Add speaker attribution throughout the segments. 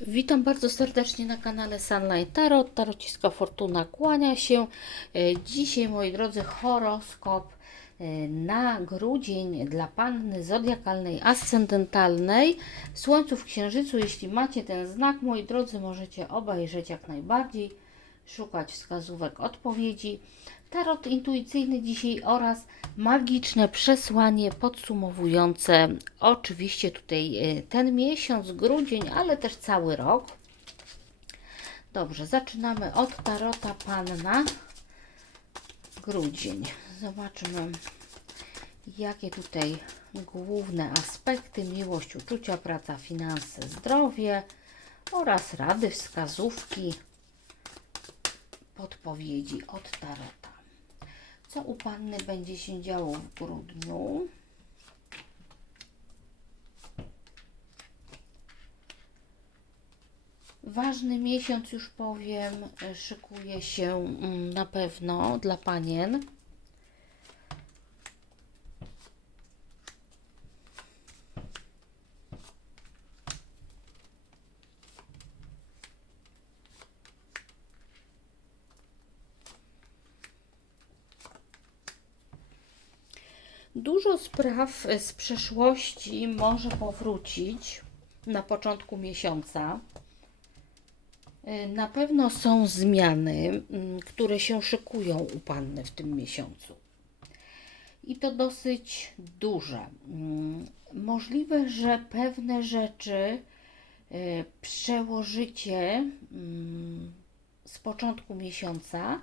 Speaker 1: Witam bardzo serdecznie na kanale Sunlight Tarot. Tarociska Fortuna kłania się. E, Dzisiaj, moi drodzy, horoskop e, na grudzień dla panny zodiakalnej ascendentalnej. Słońcu w księżycu, jeśli macie ten znak, moi drodzy, możecie obejrzeć jak najbardziej, szukać wskazówek odpowiedzi. Tarot intuicyjny dzisiaj oraz magiczne przesłanie podsumowujące oczywiście tutaj e, ten miesiąc, grudzień, ale też cały rok. Dobrze, zaczynamy od Tarota Panna. Grudzień. Zobaczmy, jakie tutaj główne aspekty miłość, uczucia, praca, finanse, zdrowie oraz rady, wskazówki, podpowiedzi od Tarota. Co u Panny będzie się działo w grudniu? Ważny miesiąc, już powiem, szykuje się mm, na pewno dla panien. Dużo spraw z przeszłości może powrócić na początku miesiąca. Y, Na pewno są zmiany, które się szykują u Panny w tym miesiącu. I to dosyć duże. Możliwe, że pewne rzeczy y, przełożycie z początku miesiąca,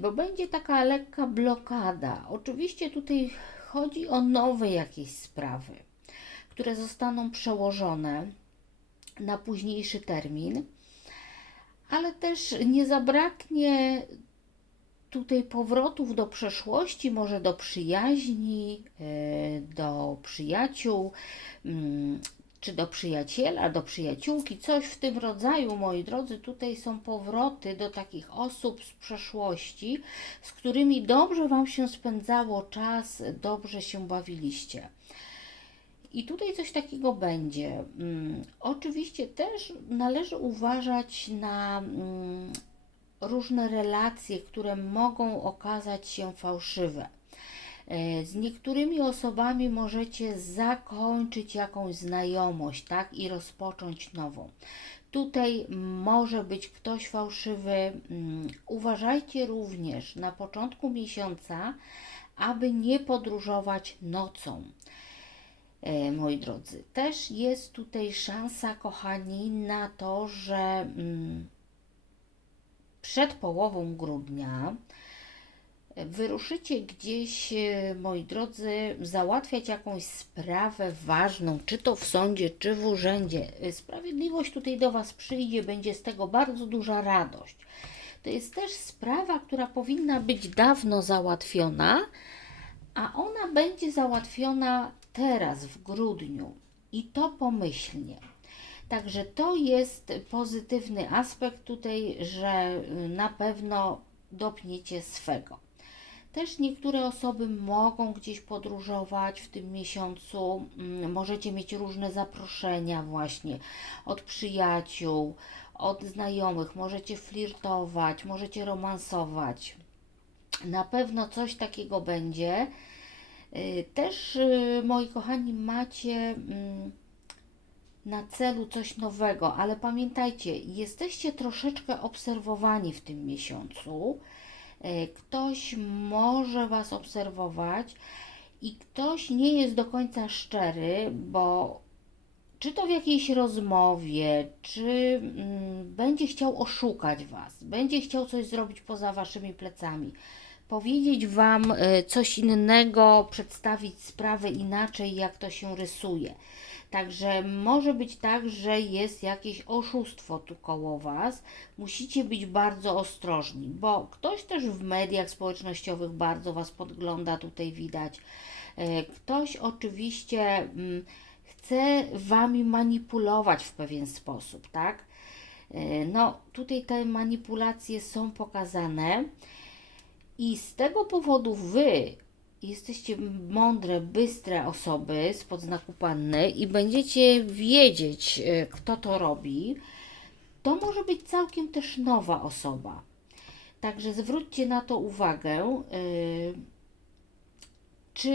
Speaker 1: bo będzie taka lekka blokada. Oczywiście tutaj chodzi o nowe jakieś sprawy, które zostaną przełożone na późniejszy termin ale też nie zabraknie tutaj powrotów do przeszłości, może do przyjaźni, e, do przyjaciół, mm, czy do przyjaciela, do przyjaciółki, coś w tym rodzaju, moi drodzy. Tutaj są powroty do takich osób z przeszłości, z którymi dobrze Wam się spędzało czas, dobrze się bawiliście. I tutaj coś takiego będzie. Mm, Oczywiście też należy uważać na mm, różne relacje, które mogą okazać się fałszywe. E, Z niektórymi osobami możecie zakończyć jakąś znajomość, tak, i rozpocząć nową. Tutaj może być ktoś fałszywy. Mm, Uważajcie również na początku miesiąca, aby nie podróżować nocą. E, moi drodzy. Też jest tutaj szansa, kochani, na to, że mm, przed połową grudnia wyruszycie gdzieś, e, moi drodzy, załatwiać jakąś sprawę ważną, czy to w sądzie, czy w urzędzie. E, Sprawiedliwość tutaj do Was przyjdzie, będzie z tego bardzo duża radość. To jest też sprawa, która powinna być dawno załatwiona, a ona będzie załatwiona teraz w grudniu i to pomyślnie. Także to jest pozytywny aspekt tutaj, że y, na pewno dopniecie swego. Też niektóre osoby mogą gdzieś podróżować w tym miesiącu. Mm, Możecie mieć różne zaproszenia właśnie od przyjaciół, od znajomych. Możecie flirtować, możecie romansować. Na pewno coś takiego będzie. Y, Też, y, moi kochani, macie mm, na celu coś nowego, ale pamiętajcie, jesteście troszeczkę obserwowani w tym miesiącu. Y, Ktoś może Was obserwować i ktoś nie jest do końca szczery, bo czy to w jakiejś rozmowie, czy mm, będzie chciał oszukać Was, będzie chciał coś zrobić poza Waszymi plecami, powiedzieć Wam y, coś innego, przedstawić sprawę inaczej, jak to się rysuje. Także może być tak, że jest jakieś oszustwo tu koło Was. Musicie być bardzo ostrożni, bo ktoś też w mediach społecznościowych bardzo Was podgląda, tutaj widać. E, Ktoś oczywiście mm, chce Wami manipulować w pewien sposób, tak? E, No, tutaj te manipulacje są pokazane. I z tego powodu wy jesteście mądre, bystre osoby z podznaku panny i będziecie wiedzieć, e, kto to robi, to może być całkiem też nowa osoba. Także zwróćcie na to uwagę. y, Czy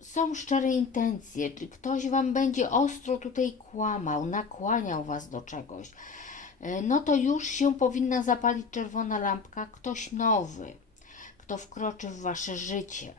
Speaker 1: są szczere intencje? Czy ktoś Wam będzie ostro tutaj kłamał, nakłaniał Was do czegoś? Y, No to już się powinna zapalić czerwona lampka. Ktoś nowy, kto wkroczy w Wasze życie.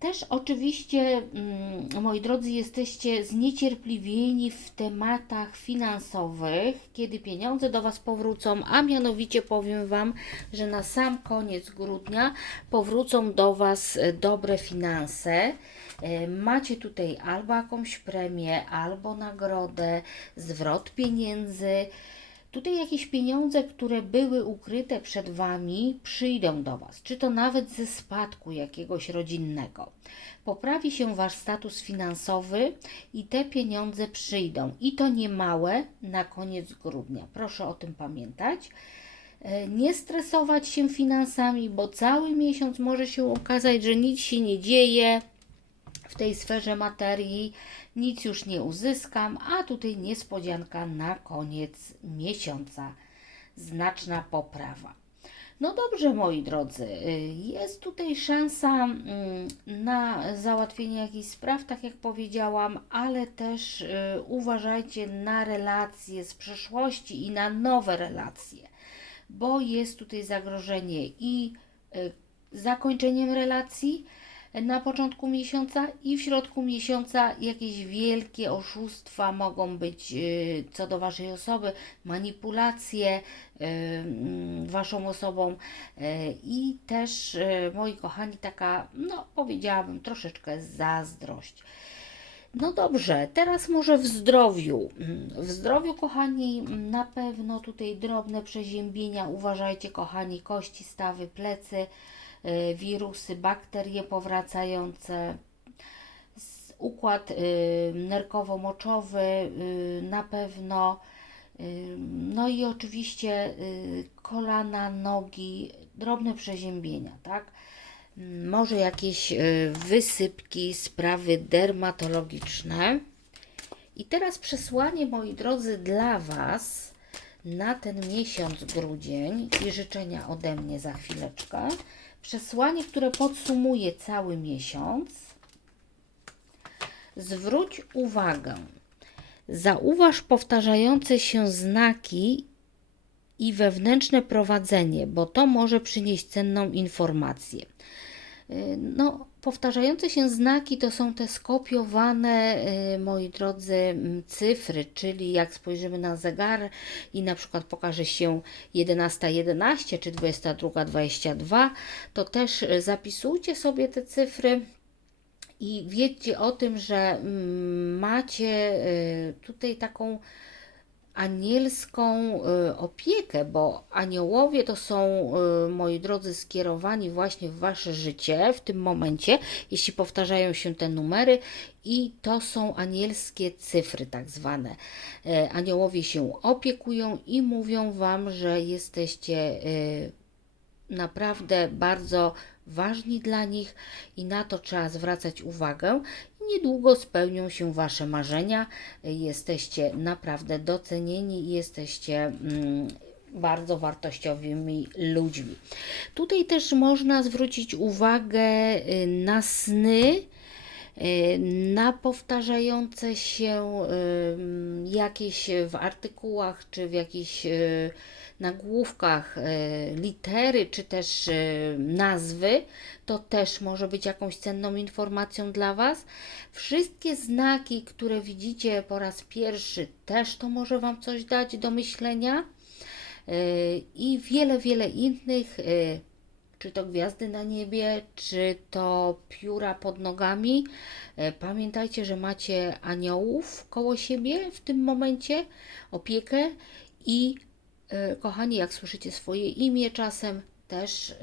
Speaker 1: Też oczywiście, mm, moi drodzy, jesteście zniecierpliwieni w tematach finansowych, kiedy pieniądze do Was powrócą, a mianowicie powiem Wam, że na sam koniec grudnia powrócą do Was e, dobre finanse. E, Macie tutaj albo jakąś premię, albo nagrodę, zwrot pieniędzy. Tutaj jakieś pieniądze, które były ukryte przed Wami, przyjdą do Was, czy to nawet ze spadku jakiegoś rodzinnego. Poprawi się Wasz status finansowy i te pieniądze przyjdą. I to nie małe na koniec grudnia. Proszę o tym pamiętać. E, Nie stresować się finansami, bo cały miesiąc może się okazać, że nic się nie dzieje w tej sferze materii, nic już nie uzyskam, a tutaj niespodzianka na koniec miesiąca. Znaczna poprawa. No dobrze, moi drodzy, y, jest tutaj szansa mm, na załatwienie jakichś spraw, tak jak powiedziałam, ale też y, uważajcie na relacje z przeszłości i na nowe relacje, bo jest tutaj zagrożenie i y, zakończeniem relacji na początku miesiąca i w środku miesiąca jakieś wielkie oszustwa mogą być y, co do Waszej osoby, manipulacje y, mm, Waszą osobą y, i też, moi kochani, taka, no powiedziałabym, troszeczkę zazdrość. No dobrze, teraz może w zdrowiu. Mm, W zdrowiu, kochani, mm, na pewno tutaj drobne przeziębienia. Uważajcie, kochani, kości, stawy, plecy, wirusy, bakterie powracające, układ y, nerkowo-moczowy y, na pewno. y, No i oczywiście y, kolana, nogi, drobne przeziębienia, tak? Może jakieś y, wysypki, sprawy dermatologiczne. I teraz przesłanie, moi drodzy, dla Was na ten miesiąc grudzień i życzenia ode mnie za chwileczkę. Przesłanie, które podsumuje cały miesiąc. Zwróć uwagę. Zauważ powtarzające się znaki i wewnętrzne prowadzenie, bo to może przynieść cenną informację. Y, No, powtarzające się znaki to są te skopiowane, y, moi drodzy, cyfry, czyli jak spojrzymy na zegar i na przykład pokaże się 11.11 czy 22.22, to też y, zapisujcie sobie te cyfry. I wiedzcie o tym, że mm, macie y, tutaj taką anielską y, opiekę, bo aniołowie to są, y, moi drodzy, skierowani właśnie w wasze życie w tym momencie, jeśli powtarzają się te numery, i to są anielskie cyfry, tak zwane. E, Aniołowie się opiekują i mówią wam, że jesteście y, naprawdę bardzo ważni dla nich i na to trzeba zwracać uwagę. Niedługo spełnią się Wasze marzenia. Jesteście naprawdę docenieni i jesteście mm, bardzo wartościowymi ludźmi. Tutaj też można zwrócić uwagę y, na sny y, na powtarzające się y, jakieś w artykułach czy w jakichś nagłówkach y, litery czy też y, nazwy, to też może być jakąś cenną informacją dla Was. Wszystkie znaki, które widzicie po raz pierwszy, też to może Wam coś dać do myślenia. Y, I wiele, wiele innych czy to gwiazdy na niebie, czy to pióra pod nogami. E, Pamiętajcie, że macie aniołów koło siebie w tym momencie, opiekę i e, kochani, jak słyszycie swoje imię czasem, też e,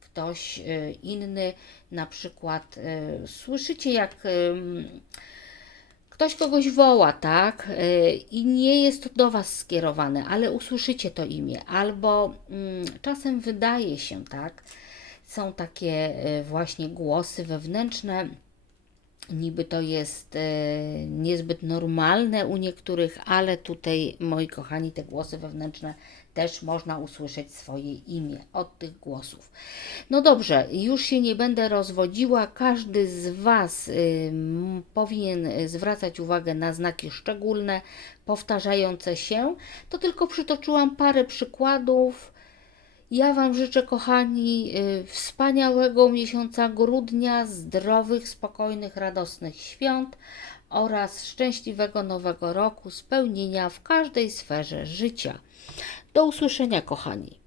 Speaker 1: ktoś e, inny, na przykład słyszycie jak ktoś kogoś woła, tak? Y, I nie jest to do Was skierowane, ale usłyszycie to imię, albo mm, czasem wydaje się, tak? Są takie y, właśnie głosy wewnętrzne. Niby to jest e, niezbyt normalne u niektórych, ale tutaj, moi kochani, te głosy wewnętrzne też można usłyszeć swoje imię od tych głosów. No dobrze, już się nie będę rozwodziła. Każdy z Was y, powinien zwracać uwagę na znaki szczególne, powtarzające się. To tylko przytoczyłam parę przykładów. Ja Wam życzę, kochani, y, wspaniałego miesiąca grudnia, zdrowych, spokojnych, radosnych świąt oraz szczęśliwego nowego roku, spełnienia w każdej sferze życia. Do usłyszenia, kochani.